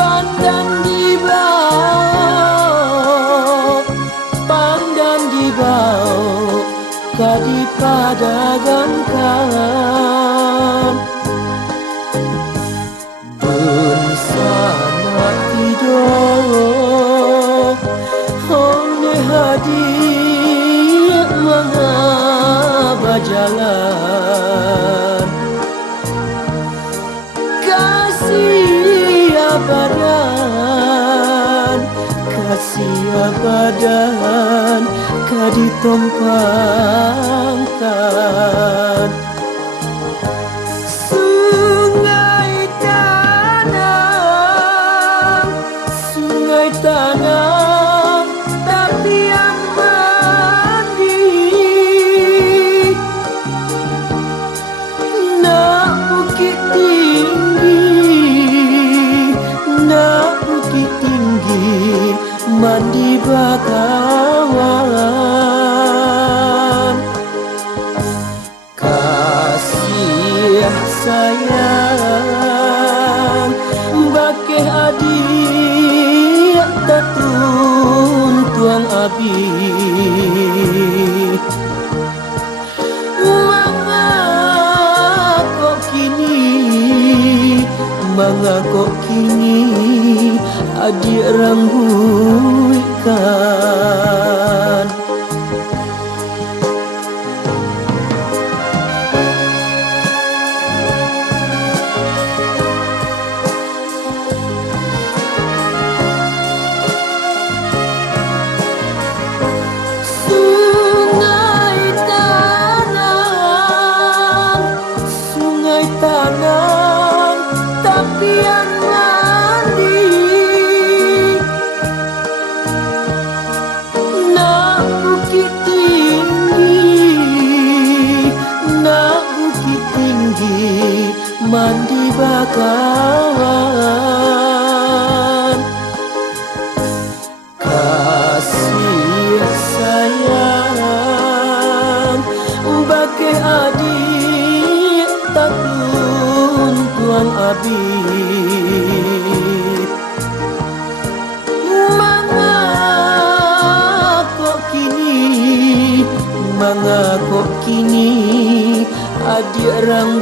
Pandang di bawah kadi padagangkan bersama tidur oleh hadir mengaba jalan kasih abadan kadi tompangkan sungai tanah tapi yang mandi nak bukit tinggi mandi bakawan kasih sayang bakeh adik tatun tuang abi mangakok kini adik rangguikan sungai tanah tapi yang mandi nak bukit tinggi mandi bakawan kasih sayang bakeh adik tatun tuang abi mangakok kini adik rangguikan